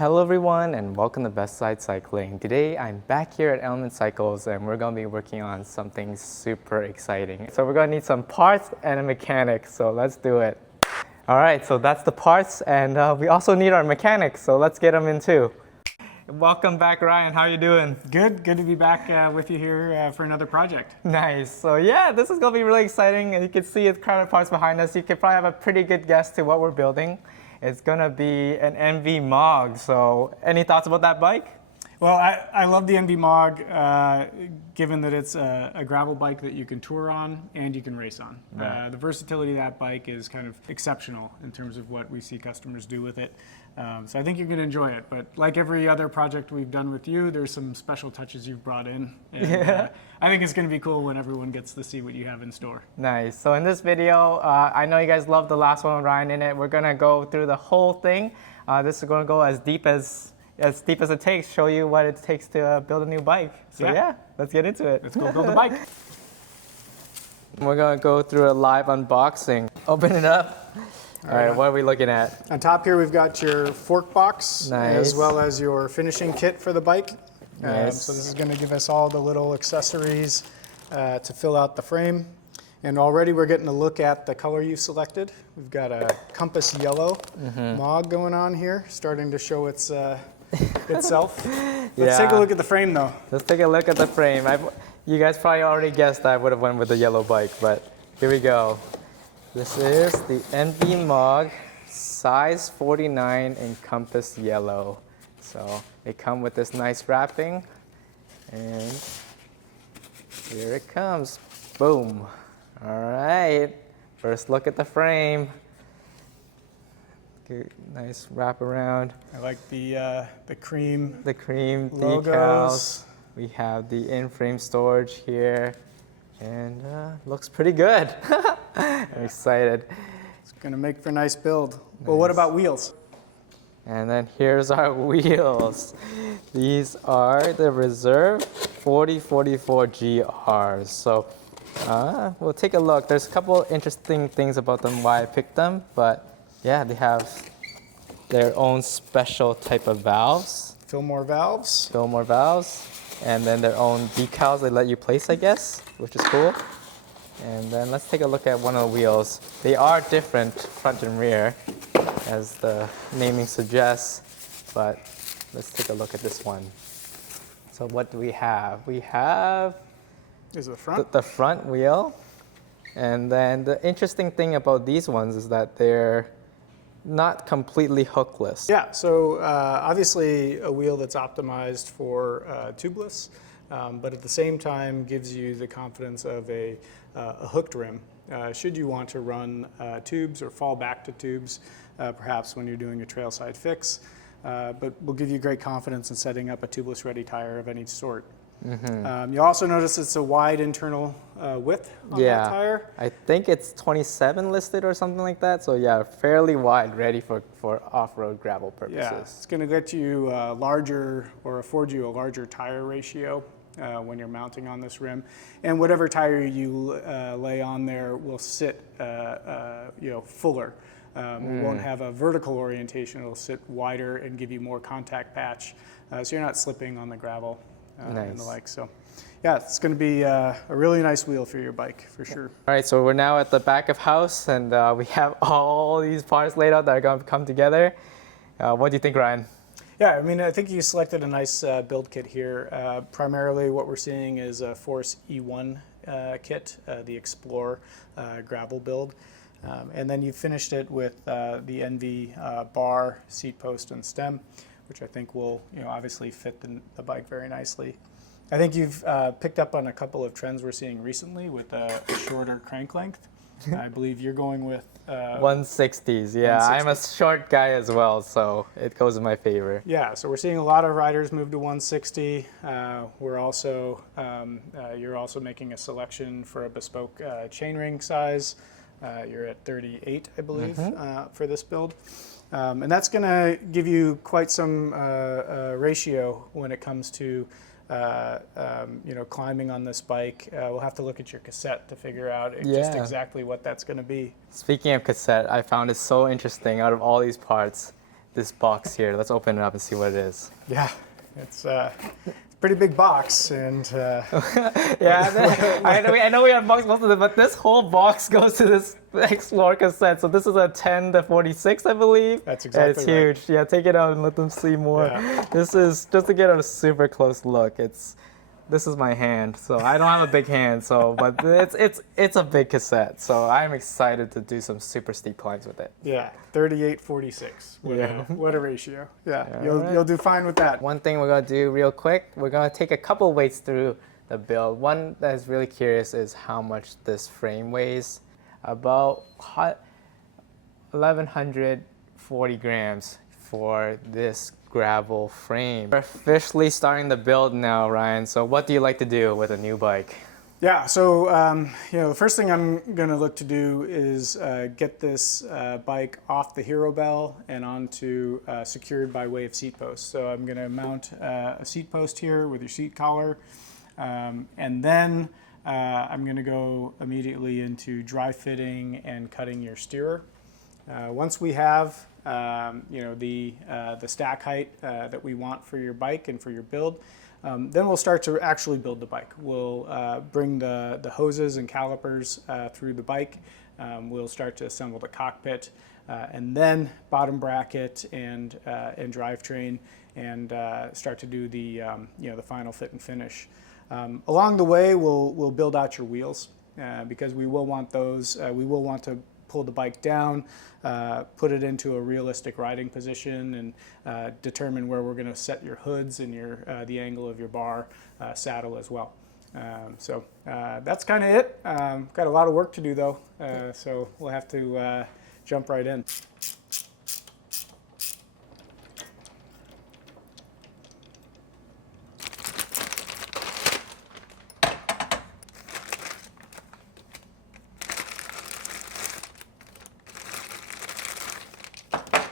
Hello everyone and welcome to Best Side Cycling. Today I'm back here at Element Cycles and we're going to be working on something super exciting. So we're going to need some parts and a mechanic, so let's do it. Alright, so that's the parts and we also need our mechanics, so let's get them in too. Welcome back, Ryan. How are you doing? Good to be back with you here for another project. Nice. So yeah, this is going to be really exciting and you can see it's crowded parts behind us. You can probably have a pretty good guess to what we're building. It's going to be an Enve MOG. So any thoughts about that bike? Well, I love the Enve MOG, given that it's a gravel bike that you can tour on and you can race on. Right. The versatility of that bike is kind of exceptional in terms of what we see customers do with it. So I think you're going to enjoy it. But like every other project we've done with you, there's some special touches you've brought in. And, I think it's going to be cool when everyone gets to see what you have in store. Nice. So in this video, I know you guys loved the last one with Ryan in it. We're going to go through the whole thing. This is going to go as deep as it takes, show you what it takes to build a new bike. So yeah, let's get into it. Let's go build a bike. We're going to go through a live unboxing. Open it up. All right, what are we looking at? On top here we've got your fork box, as well as your finishing kit for the bike. Nice. So this is going to give us all the little accessories to fill out the frame. And already we're getting a look at the color you selected. We've got a compass yellow MOG going on here, starting to show its itself. Let's take a look at the frame though. Let's take a look at the frame. You guys probably already guessed I would have went with the yellow bike, but here we go. This is the Enve MOG size 49 in compass yellow. So they come with this nice wrapping and here it comes. Boom. All right, first look at the frame. Good, nice wrap around. I like the cream logos. Decals. We have the in-frame storage here, and looks pretty good. I'm excited. It's gonna make for a nice build. Nice. Well, what about wheels? And then here's our wheels. These are the Reserve 4044 GRs. So we'll take a look. There's a couple interesting things about them, why I picked them, but yeah, they have their own special type of valves. Fillmore valves. And then their own decals they let you place, I guess, which is cool. And then let's take a look at one of the wheels. They are different front and rear, as the naming suggests, but let's take a look at this one. So what do we have? We have the front wheel. And then the interesting thing about these ones is that they're not completely hookless. Yeah, so obviously a wheel that's optimized for tubeless, but at the same time gives you the confidence of a hooked rim. Should you want to run tubes or fall back to tubes, perhaps when you're doing a trailside fix, but will give you great confidence in setting up a tubeless ready tire of any sort. You'll also notice it's a wide internal width on that tire. I think it's 27 listed or something like that. So yeah, fairly wide, ready for off-road gravel purposes. Yeah, it's going to get you larger or afford you a larger tire ratio when you're mounting on this rim. And whatever tire you lay on there will sit fuller. It won't have a vertical orientation. It'll sit wider and give you more contact patch, so you're not slipping on the gravel. And the like. So yeah, it's going to be a really nice wheel for your bike for sure. All right, so we're now at the back of house and we have all these parts laid out that are going to come together. What do you think, Ryan? Yeah, I mean, I think you selected a nice build kit here. Primarily what we're seeing is a Force E1 kit, the Explore gravel build. And then you finished it with the Enve Bar seat post and stem, which I think will obviously fit the bike very nicely. I think you've picked up on a couple of trends we're seeing recently with a shorter crank length. I believe you're going with 160s. Yeah, 160. I'm a short guy as well, so it goes in my favor. Yeah, so we're seeing a lot of riders move to 160. We're also you're also making a selection for a bespoke chainring size. You're at 38, I believe, for this build. And that's going to give you quite some ratio when it comes to climbing on this bike. We'll have to look at your cassette to figure out just exactly what that's going to be. Speaking of cassette, I found it so interesting. Out of all these parts, this box here. Let's open it up and see what it is. Yeah, it's a pretty big box, and yeah, I know we unboxed most of it, but this whole box goes to this Explorer cassette. So this is a 10 to 46, I believe. That's exactly It's right. huge. Yeah, take it out and let them see more. Yeah. This is just to get a super close look. This is my hand, so I don't have a big hand, so but it's a big cassette, so I'm excited to do some super steep climbs with it. Yeah, 38-46. What a ratio. Yeah, you'll do fine with that. One thing we're gonna do real quick, we're gonna take a couple weights through the build. One that is really curious is how much this frame weighs. About 1,140 grams for this gravel frame. We're officially starting the build now, Ryan. So what do you like to do with a new bike? Yeah, so the first thing I'm going to look to do is get this bike off the hero bell and onto secured by way of seat post. So I'm going to mount a seat post here with your seat collar, and then I'm going to go immediately into dry fitting and cutting your steerer. Once we have the stack height that we want for your bike and for your build, then we'll start to actually build the bike. We'll bring the hoses and calipers through the bike. We'll start to assemble the cockpit, and then bottom bracket and drivetrain, and start to do the the final fit and finish. Along the way, we'll build out your wheels because we will want those. We will want to pull the bike down, put it into a realistic riding position, and determine where we're going to set your hoods and the angle of your bar saddle as well. So that's kind of it. Got a lot of work to do though, so we'll have to jump right in.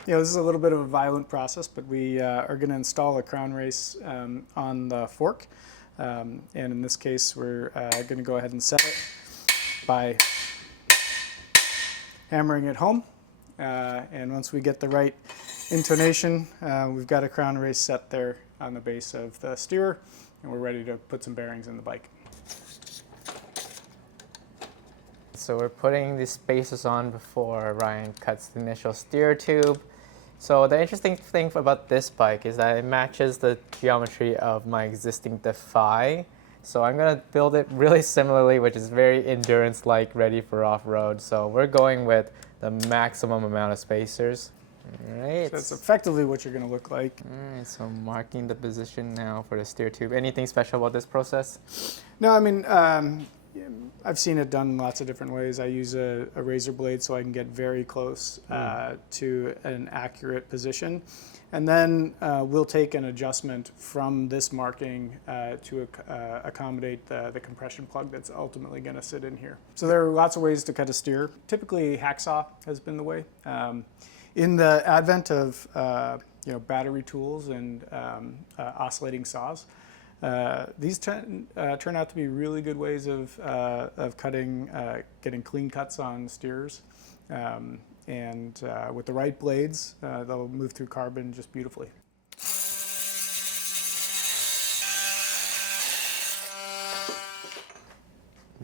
This is a little bit of a violent process, but we are going to install a crown race on the fork. And in this case, we're going to go ahead and set it by hammering it home. And once we get the right intonation, we've got a crown race set there on the base of the steerer, and we're ready to put some bearings in the bike. So we're putting these spacers on before Ryan cuts the initial steer tube. So the interesting thing about this bike is that it matches the geometry of my existing Defy. So I'm gonna build it really similarly, which is very endurance-like, ready for off-road. So we're going with the maximum amount of spacers. All right. So that's effectively what you're gonna look like. All right, so I'm marking the position now for the steer tube. Anything special about this process? No, I mean, I've seen it done lots of different ways. I use a razor blade so I can get very close to an accurate position. And then we'll take an adjustment from this marking to accommodate the compression plug that's ultimately going to sit in here. So there are lots of ways to cut a steer. Typically, hacksaw has been the way. In the advent of battery tools and oscillating saws, these turn out to be really good ways of cutting, getting clean cuts on steers, and with the right blades, they'll move through carbon just beautifully.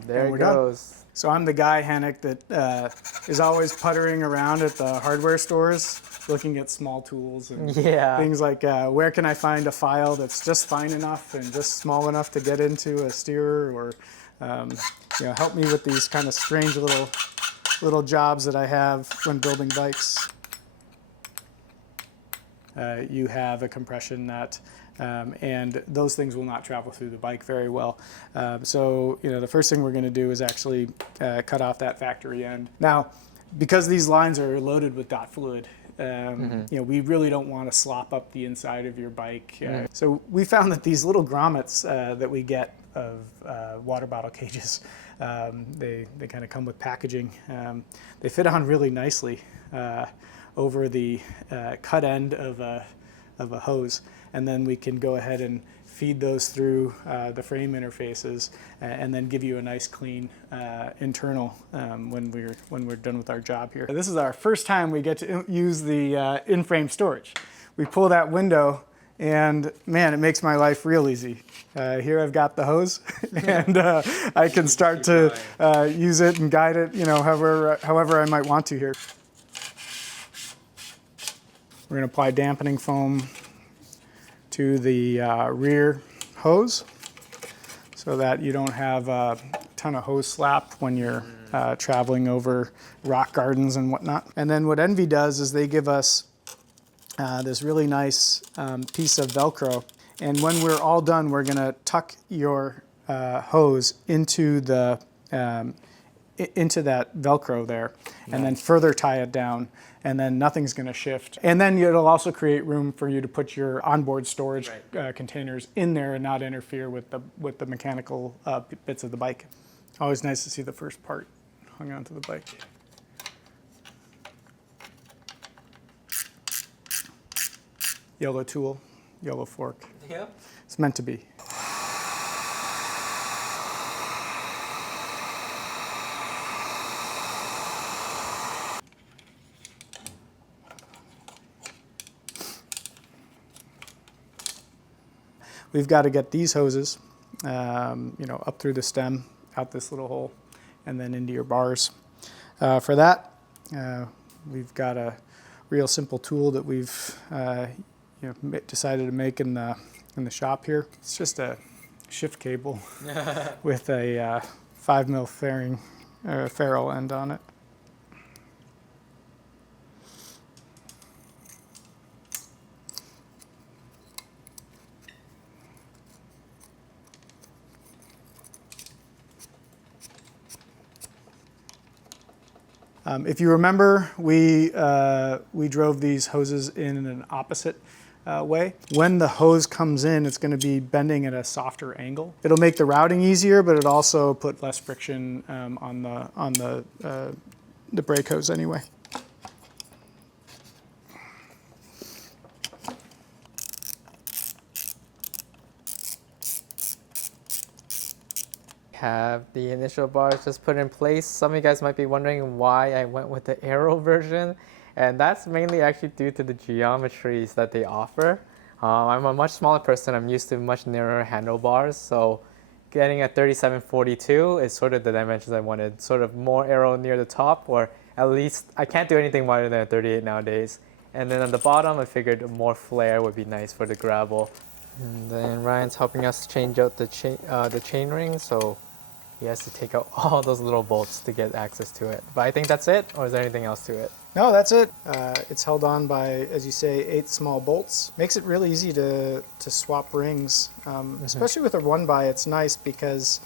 There it goes. Done. So I'm the guy, Hannick, that is always puttering around at the hardware stores, looking at small tools and things like where can I find a file that's just fine enough and just small enough to get into a steerer, or help me with these kind of strange little jobs that I have when building bikes. You have a compression nut, and those things will not travel through the bike very well. So the first thing we're going to do is actually cut off that factory end. Now, because these lines are loaded with dot fluid, we really don't want to slop up the inside of your bike. So we found that these little grommets that we get of water bottle cages, they kind of come with packaging. They fit on really nicely over the cut end of a of a hose. And then we can go ahead and feed those through the frame interfaces and then give you a nice clean internal when we're done with our job here. This is our first time we get to use the in-frame storage. We pull that window and man, it makes my life real easy. Here I've got the hose and I can start to use it and guide it, you know, however I might want to here. We're going to apply dampening foam to the rear hose so that you don't have a ton of hose slap when you're traveling over rock gardens and whatnot. And then what Enve does is they give us this really nice piece of Velcro. And when we're all done, we're going to tuck your hose into the into that Velcro there, and then further tie it down, and then nothing's going to shift. And then it'll also create room for you to put your onboard storage containers in there and not interfere with the mechanical bits of the bike. Always nice to see the first part hung onto the bike. Yellow tool, yellow fork. Yeah. It's meant to be. We've got to get these hoses, you know, up through the stem, out this little hole, and then into your bars. For that, we've got a real simple tool that we've you know, decided to make in the shop here. It's just a shift cable with a 5mm ferrule end on it. If you remember, we drove these hoses in an opposite way. When the hose comes in, it's going to be bending at a softer angle. It'll make the routing easier, but it also put less friction on the brake hose anyway. Have the initial bars just put in place. Some of you guys might be wondering why I went with the Aero version, and that's mainly actually due to the geometries that they offer. I'm a much smaller person. I'm used to much narrower handlebars, so getting a 3742 is sort of the dimensions I wanted. Sort of more Aero near the top, or at least I can't do anything wider than a 38 nowadays. And then on the bottom, I figured more flare would be nice for the gravel. And then Ryan's helping us change out the chain ring, so he has to take out all those little bolts to get access to it. But I think that's it, or is there anything else to it? No, that's it. It's held on by, as you say, 8 small bolts. Makes it really easy to swap rings, especially with a one-by. It's nice because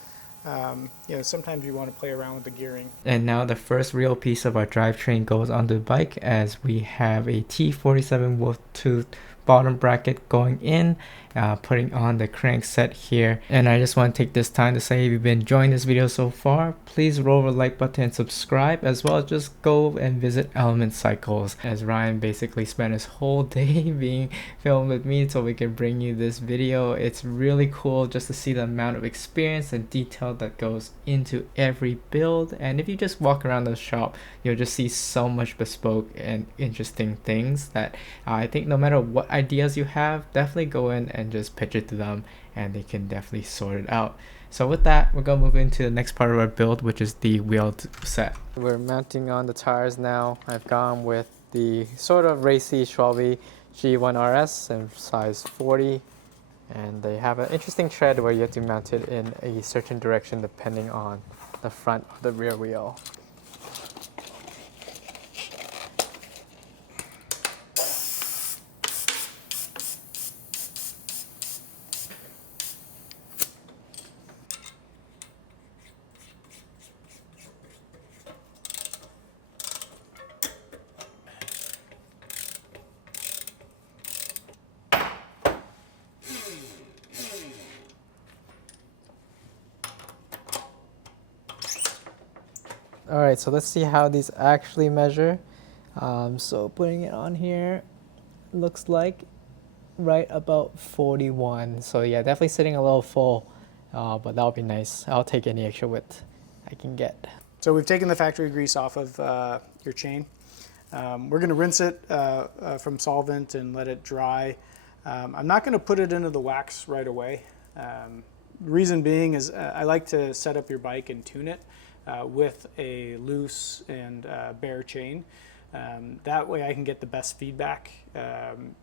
you know, sometimes you want to play around with the gearing. And now the first real piece of our drivetrain goes onto the bike, as we have a T47 Wolftooth bottom bracket going in, putting on the crank set here. And I just want to take this time to say, if you've been enjoying this video so far, please roll the like button and subscribe, as well as just go and visit Element Cycles, as Ryan basically spent his whole day being filmed with me so we can bring you this video. It's really cool just to see the amount of experience and detail that goes into every build. And if you just walk around the shop, you'll just see so much bespoke and interesting things that I think no matter what ideas you have, definitely go in and just pitch it to them, and they can definitely sort it out. So with that, we're gonna move into the next part of our build, which is the wheel set. We're mounting on the tires now. I've gone with the sort of racy Schwalbe G One RS in size 40, and they have an interesting tread where you have to mount it in a certain direction depending on the front or the rear wheel. Alright, so let's see how these actually measure. So putting it on here, looks like right about 41. So yeah, definitely sitting a little full, but that'll be nice. I'll take any extra width I can get. So we've taken the factory grease off of your chain. We're going to rinse it from solvent and let it dry. I'm not going to put it into the wax right away. Reason being is I like to set up your bike and tune it with a loose and bare chain. That way I can get the best feedback, and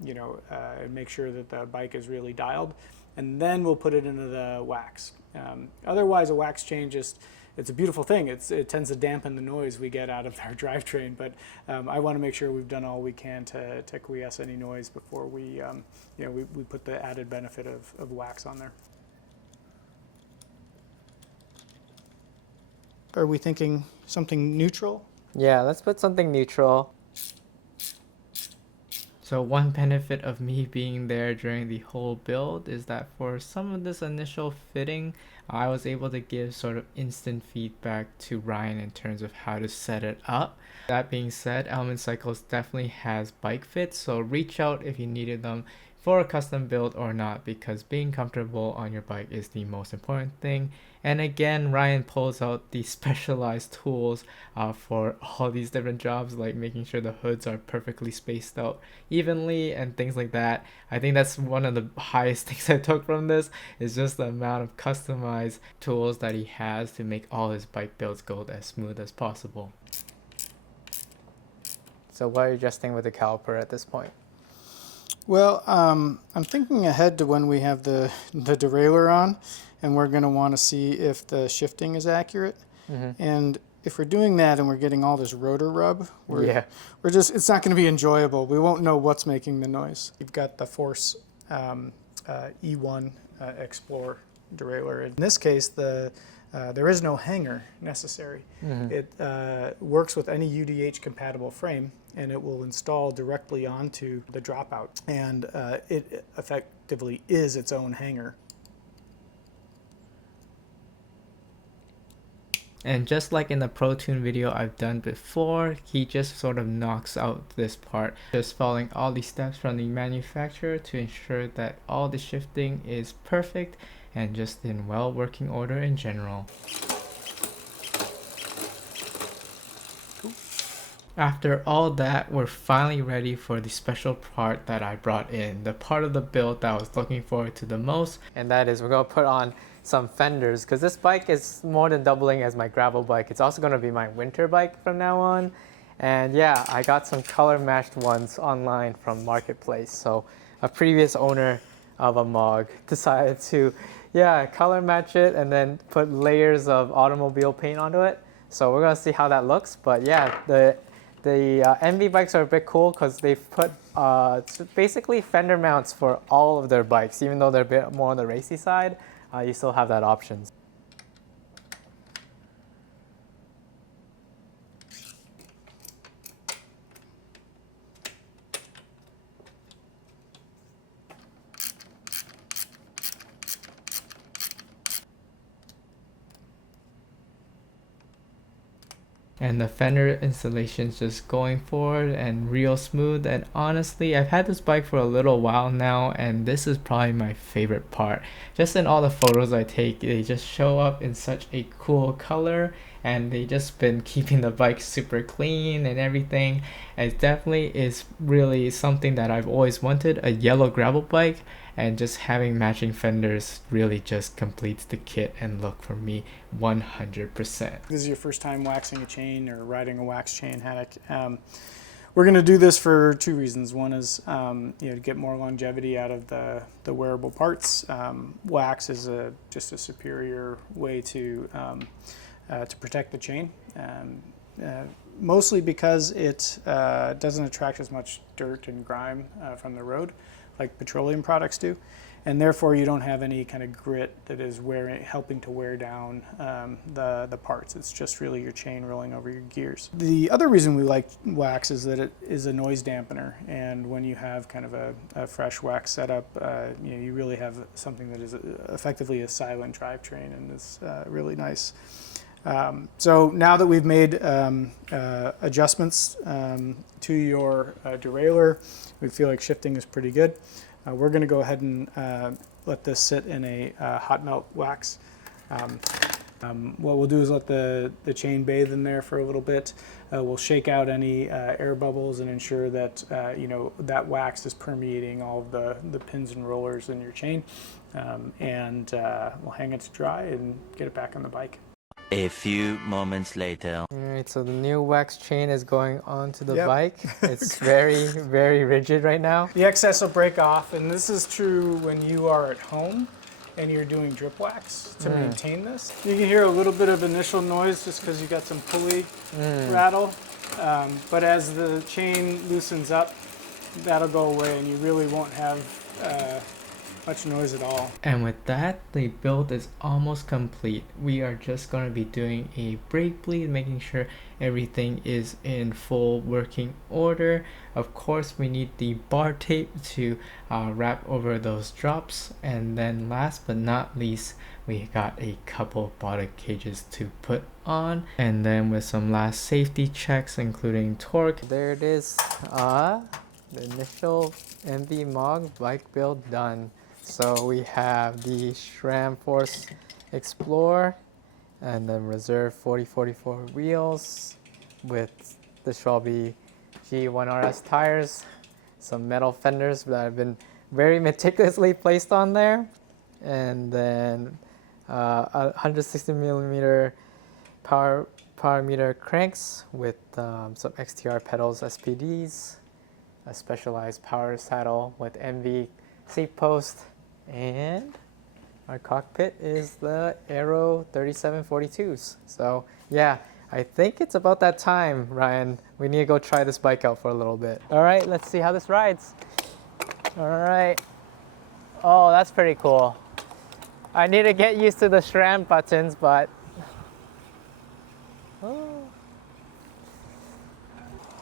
make sure that the bike is really dialed, and then we'll put it into the wax. Otherwise, a wax chain it's a beautiful thing. It tends to dampen the noise we get out of our drivetrain, but I want to make sure we've done all we can to quiesce any noise before we put the added benefit of wax on there. Are we thinking something neutral? Yeah, let's put something neutral. So one benefit of me being there during the whole build is that for some of this initial fitting, I was able to give sort of instant feedback to Ryan in terms of how to set it up. That being said, Element Cycles definitely has bike fits, so reach out if you needed them for a custom build or not, because being comfortable on your bike is the most important thing. And again, Ryan pulls out the specialized tools for all these different jobs, like making sure the hoods are perfectly spaced out evenly and things like that. I think that's one of the highest things I took from this, is just the amount of customized tools that he has to make all his bike builds go as smooth as possible. So what are you adjusting with the caliper at this point? Well, I'm thinking ahead to when we have the derailleur on, and we're going to want to see if the shifting is accurate. Mm-hmm. And if we're doing that and we're getting all this rotor rub, it's not going to be enjoyable. We won't know what's making the noise. We've got the Force E1 Explorer derailleur. In this case, there is no hanger necessary. Mm-hmm. It works with any UDH compatible frame, and it will install directly onto the dropout, and it effectively is its own hanger. And just like in the ProTune video I've done before, he just sort of knocks out this part, just following all the steps from the manufacturer to ensure that all the shifting is perfect and just in well working order in general. After all that, we're finally ready for the special part that I brought in, the part of the build that I was looking forward to the most, and that is we're going to put on some fenders, because this bike is more than doubling as my gravel bike. It's also going to be my winter bike from now on. And yeah, I got some color matched ones online from Marketplace. So a previous owner of a MOG decided to color match it and then put layers of automobile paint onto it. So we're going to see how that looks. But yeah, the Enve bikes are a bit cool because they've put basically fender mounts for all of their bikes. Even though they're a bit more on the racy side, you still have that option. And the fender installation's just going forward and real smooth. And honestly, I've had this bike for a little while now, and this is probably my favorite part. Just in all the photos I take, they just show up in such a cool color, and they just been keeping the bike super clean and everything. It definitely is really something that I've always wanted, a yellow gravel bike, and just having matching fenders really just completes the kit and look for me 100%. This is your first time waxing a chain or riding a wax chain haddock. We're going to do this for two reasons. One is to get more longevity out of the wearable parts. Wax is just a superior way to protect the chain. Mostly because it doesn't attract as much dirt and grime from the road like petroleum products do, and therefore you don't have any kind of grit that is helping to wear down the parts. It's just really your chain rolling over your gears. The other reason we like wax is that it is a noise dampener, and when you have kind of a fresh wax setup, you really have something that is effectively a silent drivetrain, and is really nice. So now that we've made adjustments to your derailleur, we feel like shifting is pretty good. We're going to go ahead and let this sit in a hot melt wax. What we'll do is let the chain bathe in there for a little bit. We'll shake out any air bubbles and ensure that that wax is permeating all of the pins and rollers in your chain. And we'll hang it to dry and get it back on the bike. A few moments later. All right, so the new wax chain is going onto the Yep. bike. It's very, very rigid right now. The excess will break off, and this is true when you are at home and you're doing drip wax to maintain this. You can hear a little bit of initial noise just because you got some pulley rattle, but as the chain loosens up, that'll go away and you really won't have much noise at all. And with that, the build is almost complete. We are just going to be doing a brake bleed, making sure everything is in full working order. Of course, we need the bar tape to wrap over those drops. And then last but not least, we got a couple bottom cages to put on. And then with some last safety checks, including torque. There it is, the initial Enve MOG bike build done. So we have the SRAM Force Explorer and then Reserve 4044 wheels with the Schwalbe G One RS tires, some metal fenders that have been very meticulously placed on there, and then 160mm power meter cranks with some XTR pedals, SPDs, a specialized power saddle with Enve Seatpost, and our cockpit is the Aero 3742s. So yeah, I think it's about that time, Ryan. We need to go try this bike out for a little bit. All right, let's see how this rides. All right. Oh, that's pretty cool. I need to get used to the SRAM buttons, but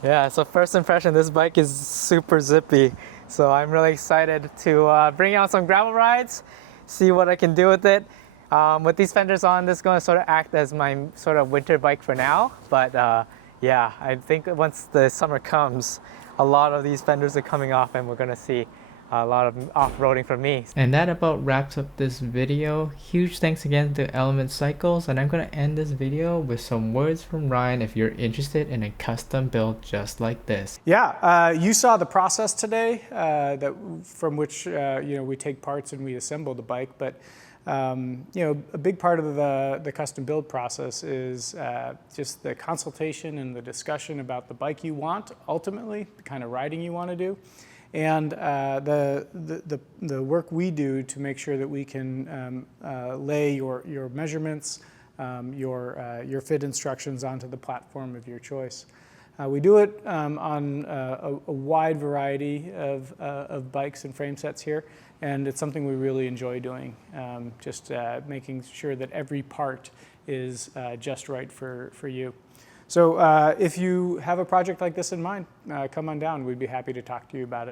yeah, so first impression, this bike is super zippy. So I'm really excited to bring out some gravel rides, see what I can do with it. With these fenders on, this is going to sort of act as my sort of winter bike for now. But yeah, I think once the summer comes, a lot of these fenders are coming off and we're going to see a lot of off-roading from me. And that about wraps up this video. Huge thanks again to Element Cycles, and I'm going to end this video with some words from Ryan if you're interested in a custom build just like this. Yeah, you saw the process today from which we take parts and we assemble the bike, but a big part of the custom build process is just the consultation and the discussion about the bike you want, ultimately, the kind of riding you want to do. And the work we do to make sure that we can lay your measurements, your fit instructions onto the platform of your choice. We do it on a wide variety of bikes and frame sets here, and it's something we really enjoy doing, just making sure that every part is just right for you. So if you have a project like this in mind, come on down. We'd be happy to talk to you about it.